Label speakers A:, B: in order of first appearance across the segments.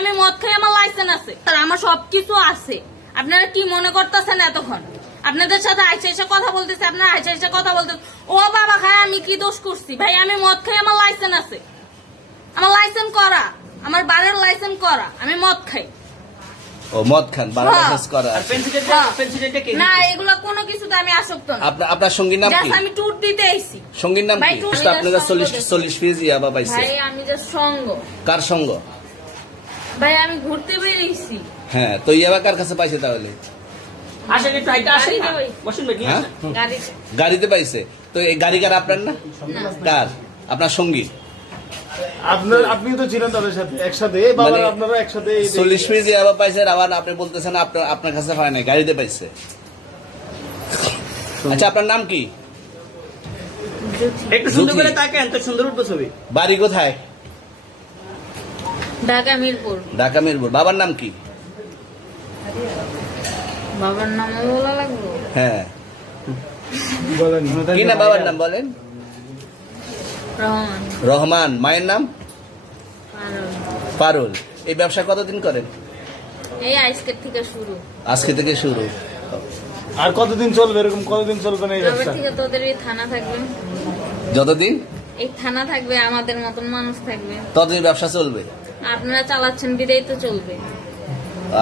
A: আমি মদ খাই আমার লাইসেন্স আছে। আর আমার সবকিছু আছে। আপনারা কি মনে করতেছেন এতক্ষণ? আপনাদের সাথে আইসা এসে কথা বলতেছে আপনারা আইসা এসে কথা বলতেছে ও বাবা খাই আমি কি দোষ করছি? ভাই আমি মদ খাই আমার লাইসেন্স আছে। আমার লাইসেন্স করা। আমার বারের লাইসেন্স করা। আমি মদ খাই।
B: ও মদ খান বারো
A: হ্যাঁ।
B: করা
A: হ্যাঁ।
C: পেন্সিলটা কে
A: না এগুলো কোনো কিছুতে আমি আসক্ত না।
B: আপনার আপনার সঙ্গীর নাম কি?
A: আমি ট্যুর দিতে আইছি।
B: সঙ্গীর নাম কি? আপনারা
A: দিতে
B: চল্লিশ
A: সঙ্গ
B: চল্লিশ পিস পাইছে।
A: ভাই আমি যে সঙ্গ।
B: কার সঙ্গ?
A: ভাই আমি ঘুরতে বেরিয়েছি।
B: হ্যাঁ তো ইয়াবা কার কাছে পাইছে তাহলে?
C: আসেন একটু আসেন।
A: গাড়িতে
C: বসুন ভাই
B: হ্যাঁ?
A: গাড়িতে।
B: গাড়িতে পাইছে। তো এই গাড়ি কার আপনার না?
A: না।
B: কার? আপনার সঙ্গী।
D: আপনার আপনি তো ছিলেন তাদের সাথে একসাথে। এই বাবার
B: মানে
D: আপনারা একসাথে এই-
B: চল্লিশ পিস ইয়াবা পাইছে আর আবার আপনি বলতেছেন আপনার আপনার কাছে হয় নাই গাড়িতে পাইছে। আচ্ছা আপনার নাম কি?
C: একটু সুন্দর করে তাকেন তো সুন্দর উঠবো ছবি।
B: বাড়ি কোথায়?
A: ঢাকা মিরপুর।
B: ঢাকা মিরপুর। বাবার নাম কি?
A: বাবার নাম বলা লাগবো?
B: হ্যাঁ।
D: বলেন
B: কি না বাবার নাম বলেন?
A: রহমান।
B: রহমান। মায়ের নাম? পারুল। এই ব্যবসা কতদিন করেন?
A: এই আইসকের থেকে শুরু।
B: আজকে থেকে শুরু।
D: আর কতদিন চলবে? এরকম কতদিন চলবে না এই ব্যবসা?
A: থেকে তোদের এই থানা থাকবে।
B: যতদিন?
A: এই থানা থাকবে আমাদের মতন মানুষ থাকবে।
B: ততদিন ব্যবসা চলবে?
A: আপনারা চালাচ্ছেন বিদায় তো চলবে।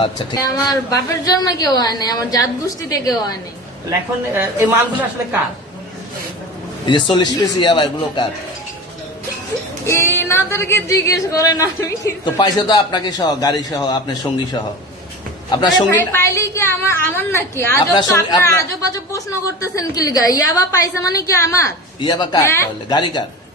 B: আচ্ছা ঠিক।
A: আমার বাপের জন্ম কেউ হয় নাই আমার জাত গোষ্ঠীতে কেউ হয় নাই।
C: এখন এই মালগুলো আসলে কার?
B: এই যে চল্লিশ পিস ইয়াবা এগুলো কার?
A: এনাদেরকে জিজ্ঞেস করেন আমি।
B: তো পাইছে তো আপনাকে সহ গাড়ি সহ আপনার সঙ্গী সহ। আপনার সঙ্গী
A: পাইলে কি আমার আমার নাকি? আজব
B: আপনার
A: আজব আজব প্রশ্ন করতেছেন কি লিগা ইয়াবা পাইছে মানে কি আমার?
B: ইয়াবা কার
A: হ্যাঁ?
B: তাহলে? গাড়ি কার?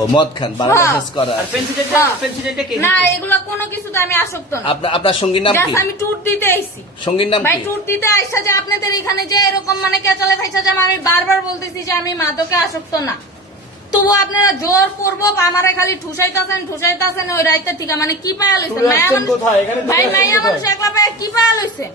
B: ও মদ খান বারো
A: হ্যাঁ।
B: করা
A: হ্যাঁ।
C: পেন্সিলটা কে
A: না? এগুলো কোনো কিছুতে আমি আসক্ত না।
B: আপনার আপনার সঙ্গীর নাম কি?
A: আমি ট্যুর দিতে আইছি।
B: সঙ্গীর নাম
A: ভাই ট্যুর দিতে আইসা যে আপনাদের এখানে যে এরকম মানে কেচালে খাইছা যে আমি বারবার বলতেছি যে আমি মাদকে আসক্ত না। তবু আপনারা জোর করব আমারে খালি ঠুসাইতাছেন ঠুসাইতাছেন ওই রাইতে থেকে। মানে কি পায়া
D: ট্যুরে
A: মায়া মানুষ ভাই
D: কোথায়?
A: মানুষ একলা পায়া কি পায়া লইছেন?